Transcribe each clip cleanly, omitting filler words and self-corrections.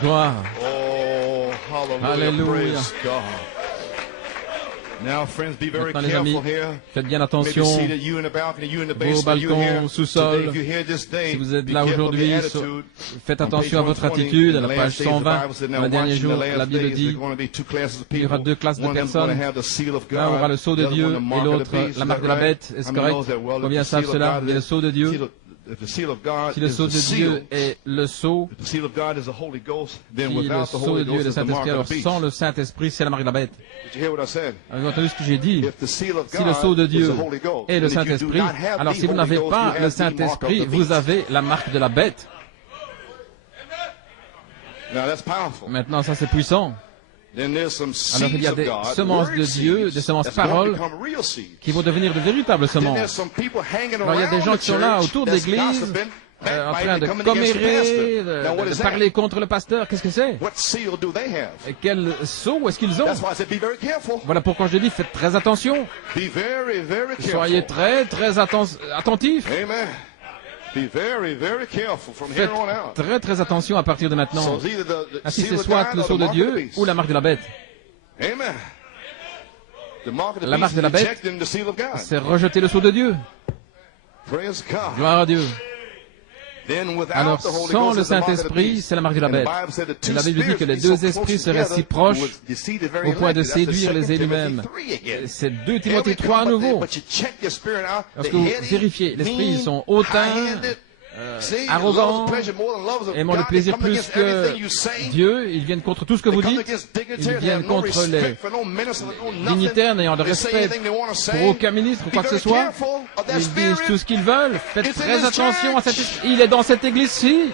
Gloire. Oh, hallelujah. Alléluia. Praise God. Now, friends, be very Maintenant, les amis, careful here. faites bien Maybe attention. seated, you in the balcony, you in the Vos basement, you here balcons, sous-sol. today. If you're here this day, Si vous êtes be là careful of aujourd'hui, your attitude. faites On attention à page votre 120, attitude. À in la the page last days, the 120, Bible said, dans now les derniers watch, in the jours, last la Bible days, dit there's going to be two classes of il y aura people. deux classes de One of them's going to personnes. have the seal of L'un aura God, le sceau de the other Dieu one the et mark of the l'autre beast. la Is marque that de la right? bête. Est-ce How many knows correct? that? Well, if Combien the savent seal of cela? God Il y a le sceau de Dieu. if the seal of God Si le is sceau the de Dieu seal, est le sceau, if the seal of God is the Holy Ghost, then puis le without the sceau de Holy Dieu est Ghost le is the mark Saint-Esprit, alors of the beast. sans le Saint-Esprit, c'est la marque de la bête. Did you hear what I said? Avez-vous entendu ce que j'ai dit? If the seal of Si le sceau de God is Dieu the Holy Ghost, est le then if you do Saint-Esprit, not have alors the si vous Holy n'avez Ghost, pas you le have the mark of Saint-Esprit, the vous beast. avez la marque de la bête. Now that's powerful. Maintenant, ça c'est puissant. Then there's some Alors il y seeds a of des God, semences de word Dieu, seeds, des semences that's going to paroles become real seeds. qui vont devenir de véritables Then there's semences. some people hanging Alors il y a des around gens the qui sont là church autour de that's l'église, gossiping, en train backbiting, de coming against the commérer, pastor. Now what de is that? parler contre le pasteur. Qu'est-ce que c'est? What seal do they have? Et quel sceau est-ce qu'ils ont? That's why I said be very careful. Voilà pourquoi je dis, faites très attention. Be very, very Soyez careful. très attentifs. Amen. Be very, very careful from Faites here on out. très attention à partir de maintenant. So it's either the Ainsi, seal c'est of soit God le or sceau the de mark of the Dieu beast. ou la marque de la bête. Amen. The mark of the La marque beast de la is bête, rejecting the seal of God. C'est rejeter le sceau de Dieu. Praise God. Gloire à Dieu. Then without Alors, the Holy sans Ghost le is the mark of the Saint-Esprit, beast. c'est la marque de la And bête. the Bible said the Et two la Bible dit que spirits les be deux so close esprits seraient si together, proches who would deceive the very au point de elect. That's the séduire les 2 élus Timothy mêmes. 3 again. C'est 2 Here Timothée we 3 à come, nouveau. but you check your spirit out. Lorsque They're vous heady, vérifiez, l'esprit, ils mean, sont hautains, high-handed. See, arrogants, loves pleasure more than loves of aimant le God. They plaisir come plus against que everything you say. Dieu. Ils viennent contre tout ce que They vous come dites. against Ils dignitaries. They have viennent no contre les respect for no minister, no nothing. dignitaires n'ayant de They say respect anything they want to say. pour aucun ministre ou Be quoi que ce very soit. careful of that Ils disent spirit. tout ce qu'ils veulent. Faites It's in très this attention à church. cet esprit. Il est dans cette église-ci.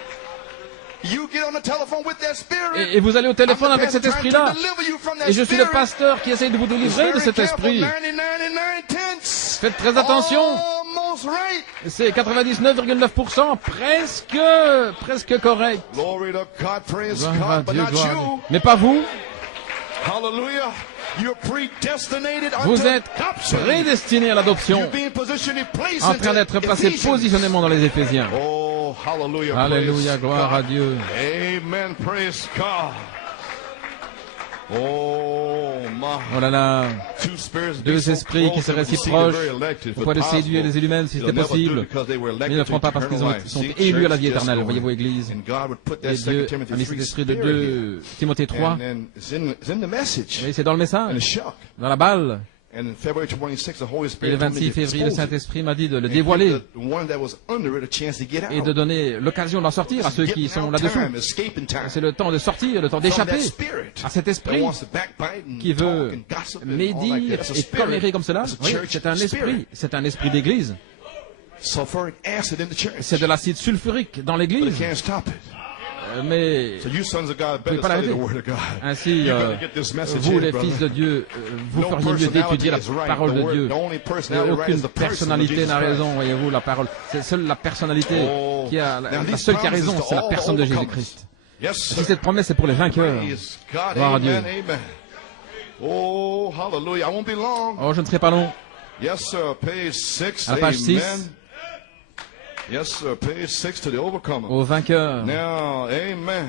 You get on the telephone with that spirit. Et vous allez au téléphone I'm the avec cet pastor trying esprit-là. to deliver you from that Et je suis le spirit. pasteur qui essaye de vous délivrer de Very cet careful, esprit. 99.9. Faites très attention. Almost right. C'est 99,9%, presque correct. Glory to God, praise Gloire à God, but Dieu, not gloire à Dieu. you. Mais pas vous. Hallelujah. You're predestinated Vous unto êtes adoption. prédestinés à l'adoption, You're being positioned and placed en train d'être into placés Ephesians. positionnément dans les Éphésiens. Oh, hallelujah. Alléluia, praise gloire à God. Dieu. Amen. Praise God. Oh, my. Oh là là, Two spirits be deux so esprits qui close seraient that si we see the proches very elected. au point de séduire les élus mêmes si c'était possible. Mais ils ne le feront pas parce qu'ils sont élus à la vie éternelle. Voyez-vous, Église. Et Dieu a mis cet esprit de 2 Timothée 3. Et c'est dans le message, dans la balle. Et le 26 février, le Saint-Esprit m'a dit de le dévoiler et de donner l'occasion d'en sortir à ceux qui sont là-dessous. C'est le temps de sortir, le temps d'échapper à cet esprit qui veut médire et commérer comme cela. Oui, c'est un esprit d'église. C'est de l'acide sulfurique dans l'église. Mais vous ne pouvez pas l'arrêter. Ainsi, vous, les fils de Dieu, vous feriez mieux d'étudier la parole de Dieu. Aucune personnalité n'a raison, voyez-vous, la parole. C'est seule la personnalité qui a, la seule qui a raison, c'est la personne de Jésus-Christ. Si cette promesse est pour les vainqueurs, gloire à Dieu. Oh, hallelujah. I won't be long. Oh, je ne serai pas long. Yes, sir. Page 6. À la page 6. Yes, sir. Page 6 to the overcomer. Aux vainqueurs. Now, amen.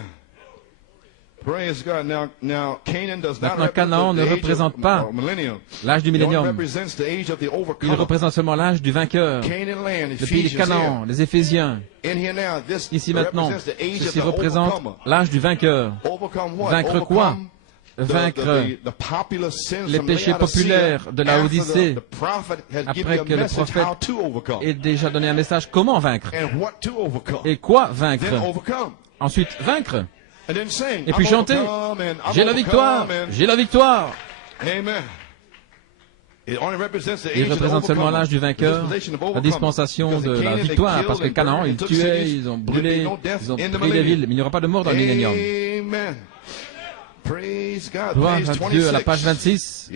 Praise God. Now, Canaan does not Maintenant, Canaan ne représente pas l'âge du millénium. Il représente seulement l'âge du vainqueur. Le pays de Canaan, les Éphésiens. Ici maintenant, ceci représente l'âge du vainqueur. Vaincre quoi? Vaincre les péchés populaires de la Odyssée, après que le prophète ait déjà donné un message comment vaincre et quoi vaincre. Ensuite, vaincre. Et puis chanter, j'ai la victoire, j'ai la victoire. Il représente seulement l'âge du vainqueur, la dispensation de la victoire, parce que Canaan, ils tuaient, ils ont brûlé, ils ont pris les villes, mais il n'y aura pas de mort dans le millénium. Gloire à Dieu à la page 26.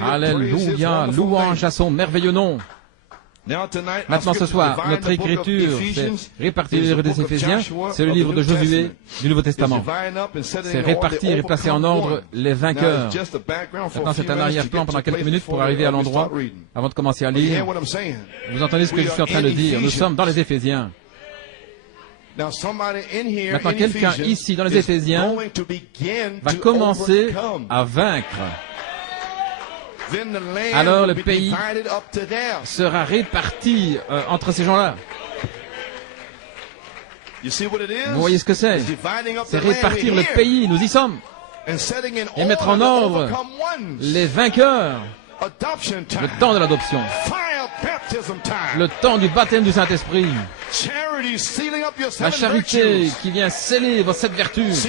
Alléluia, louange à son merveilleux nom. Maintenant ce soir, notre écriture, c'est répartie le livre des Éphésiens, c'est le livre de Josué du Nouveau Testament. C'est répartir et placer en ordre les vainqueurs. Maintenant c'est un arrière-plan pendant quelques minutes pour arriver à l'endroit avant de commencer à lire. Vous entendez ce que je suis en train de dire? Nous sommes dans les Éphésiens. Maintenant, quelqu'un ici dans les Éphésiens va commencer à vaincre. Alors le pays sera réparti entre ces gens-là. Vous voyez ce que c'est? C'est répartir le pays, nous y sommes. Et mettre en ordre les vainqueurs. Le temps de l'adoption. Le temps du baptême du Saint-Esprit. La charité qui vient sceller vos 7 vertus.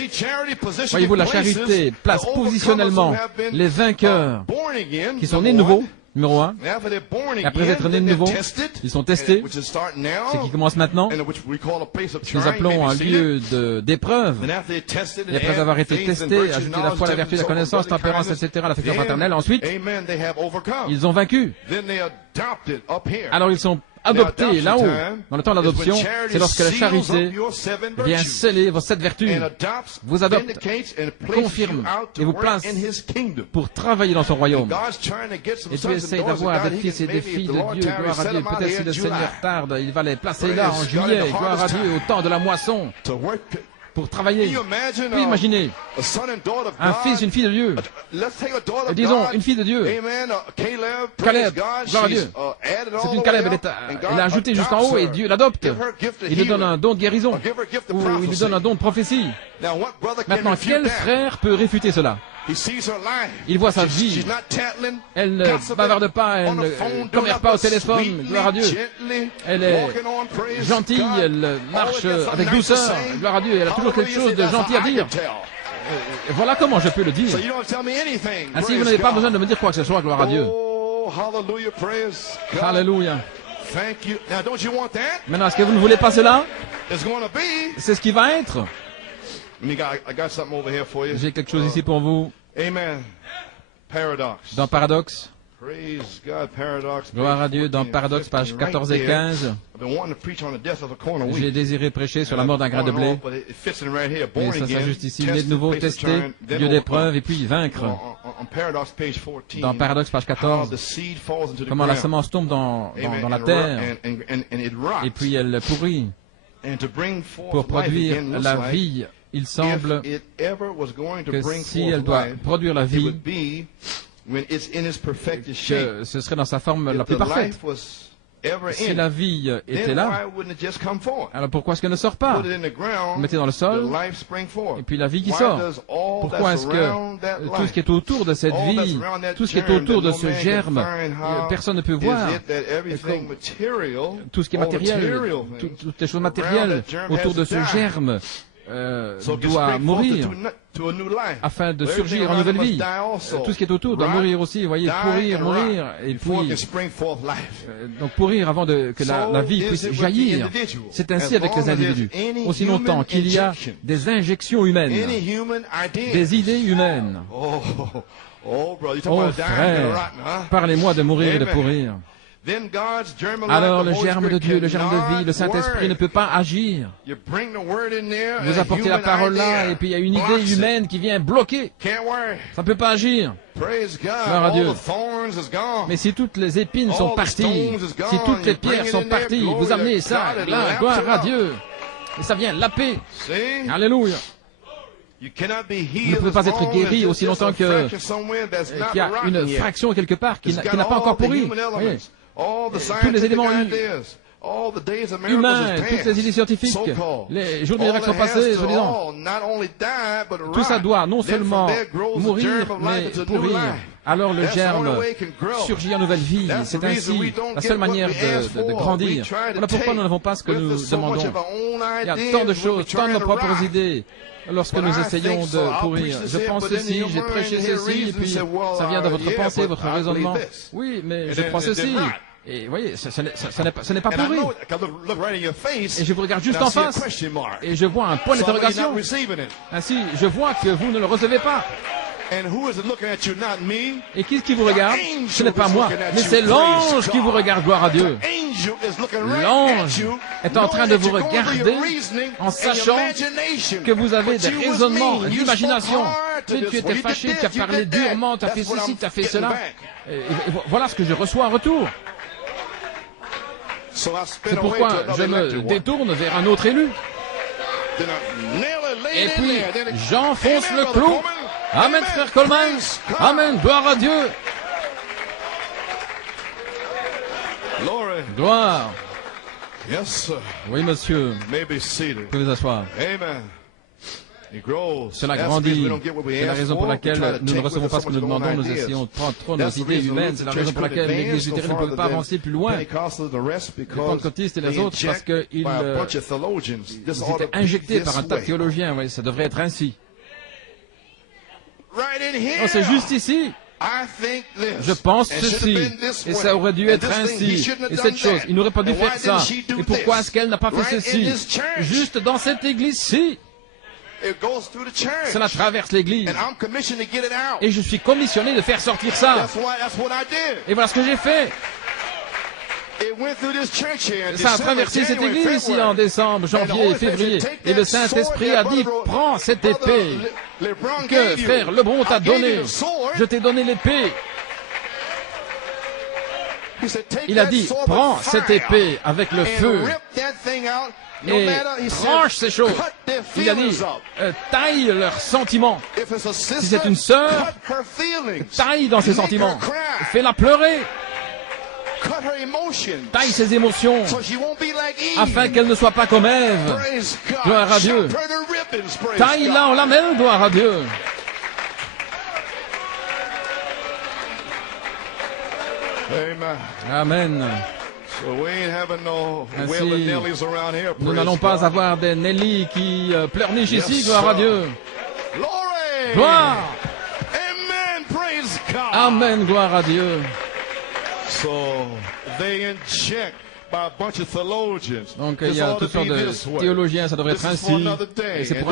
Voyez-vous, la charité place positionnellement les vainqueurs qui sont nés de nouveau. Numéro 1. Et après être nés de nouveau, ils sont testés, ce qui commence maintenant, ce que nous appelons un lieu d'épreuve. Et après avoir été testés, ajouter la foi, la vertu, la connaissance, tempérance, etc., l'affection fraternelle, ensuite, ils ont vaincu. Alors ils sont adoptés là-haut. Dans le temps de l'adoption, c'est lorsque la charité vient sceller vos 7 vertus, vous adopte, confirme et vous place pour travailler dans son royaume. Et Dieu essaye d'avoir des fils et des filles de Dieu, gloire à Dieu. Peut-être si le Seigneur tarde, il va les placer là en juillet, gloire à Dieu, au temps de la moisson, pour travailler. Puis imaginez un fils, une fille de Dieu. Et disons, une fille de Dieu. Caleb, gloire à Dieu. C'est une Caleb, elle est ajoutée jusqu'en haut et Dieu l'adopte. Il lui donne un don de guérison. Ou il lui donne un don de prophétie. Maintenant, quel frère peut réfuter cela? Il voit sa vie. Elle ne bavarde pas, elle ne commère pas au téléphone, gloire à Dieu. Elle est gentille, elle marche avec douceur, gloire à Dieu. Elle a toujours quelque chose de gentil à dire. Et voilà comment je peux le dire. Ainsi, vous n'avez pas besoin de me dire quoi que ce soit, gloire à Dieu. Alléluia. Maintenant, est-ce que vous ne voulez pas cela? C'est ce qui va être. J'ai quelque chose ici pour vous. Dans Paradoxe. Gloire à Dieu, dans Paradoxe, pages 14 et 15. J'ai désiré prêcher sur la mort d'un grain de blé. Et ça s'ajuste ici. Né de nouveau, tester, lieu d'épreuve, et puis vaincre. Dans Paradoxe, page 14. Comment la semence tombe dans la terre, et puis elle pourrit. Pour produire la vie, il semble que si elle doit produire la vie, que ce serait dans sa forme la plus parfaite. Si la vie était là, alors pourquoi est-ce qu'elle ne sort pas? Vous mettez dans le sol, et puis la vie qui sort. Pourquoi est-ce que tout ce qui est autour de cette vie, tout ce qui est autour de ce germe, personne ne peut voir? Tout ce qui est matériel, toutes les choses matérielles autour de ce germe doit mourir afin de surgir en nouvelle vie. Tout ce qui est autour doit mourir aussi, vous voyez, pourrir, mourir, et puis donc pourrir avant que la vie puisse jaillir. C'est ainsi avec les individus. Aussi longtemps qu'il y a des injections humaines, des idées humaines. Oh frère, parlez-moi de mourir et de pourrir. Alors le germe de Dieu, le germe de vie, le Saint-Esprit ne peut pas agir. Vous apportez la parole là, et puis il y a une idée humaine qui vient bloquer. Ça ne peut pas agir. Gloire à Dieu. Mais si toutes les épines sont parties, si toutes les pierres sont parties, vous amenez ça, là, gloire à Dieu. Et ça vient laper. Alléluia. Vous ne pouvez pas être guéri aussi longtemps qu'il y a une fraction quelque part qui n'a pas encore pourri. Voyez. Tous les éléments humains, toutes les idées scientifiques, les jours de miracle sont passés, soi-disant. Tout ça doit non seulement mourir, mais pourrir. Alors le germe surgit en nouvelle vie. C'est ainsi la seule manière de grandir. Voilà pourquoi nous n'avons pas ce que nous demandons. Il y a tant de choses, tant de nos propres idées. Lorsque nous essayons de pourrir, je pense ceci, j'ai prêché ceci, et puis ça vient de votre pensée, votre raisonnement. Oui, mais je crois ceci. Et vous voyez, ce n'est pas pourri. Et je vous regarde juste en face, et je vois un point d'interrogation. Ainsi, je vois que vous ne le recevez pas. Et qui vous regarde? Ce n'est pas moi, mais c'est l'ange qui vous regarde, gloire à Dieu. L'ange est en train de vous regarder en sachant que vous avez des raisonnements, d'imagination. Mais tu étais fâché, tu as parlé durement, tu as fait ceci, tu as fait cela. Et voilà ce que je reçois en retour. C'est pourquoi je me détourne vers un autre élu. Et puis, j'enfonce le clou. Amen, frère Coleman. Amen, gloire à Dieu. Gloire. Oui, monsieur. Vous pouvez vous asseoir. Cela grandit. C'est la raison pour laquelle nous ne recevons pas ce que nous demandons. Nous essayons de prendre trop nos idées humaines. C'est la raison pour laquelle l'Église luthérienne ne peut pas avancer plus loin. Les pentecôtistes et les autres, parce qu'ils étaient injectés par un tas de théologiens. Oui, ça devrait être ainsi. Oh, c'est juste ici. Je pense ceci, et ça aurait dû être ainsi, et cette chose, il n'aurait pas dû faire ça, et pourquoi est-ce qu'elle n'a pas fait ceci, juste dans cette église-ci? Cela traverse l'église, et je suis commissionné de faire sortir ça, et voilà ce que j'ai fait. Ça a traversé cette église ici en décembre, janvier, février, et le Saint-Esprit a dit, prends cette épée que frère Lebron t'a donnée. Je t'ai donné l'épée. Il a dit, prends cette épée avec le feu et tranche ces choses. Il a dit, taille leurs sentiments. Si c'est une sœur, taille dans ses sentiments. Fais-la pleurer. Taille ses émotions afin qu'elle ne soit pas comme Ève. Gloire à Dieu. Taille-la en lamelles, gloire à Dieu. Amen. Ainsi, nous n'allons pas avoir des Nelly qui pleurnichent ici, gloire à Dieu. Gloire. Amen, gloire à Dieu. Donc il y a toutes sortes de théologiens, ça devrait être ainsi. Et c'est pour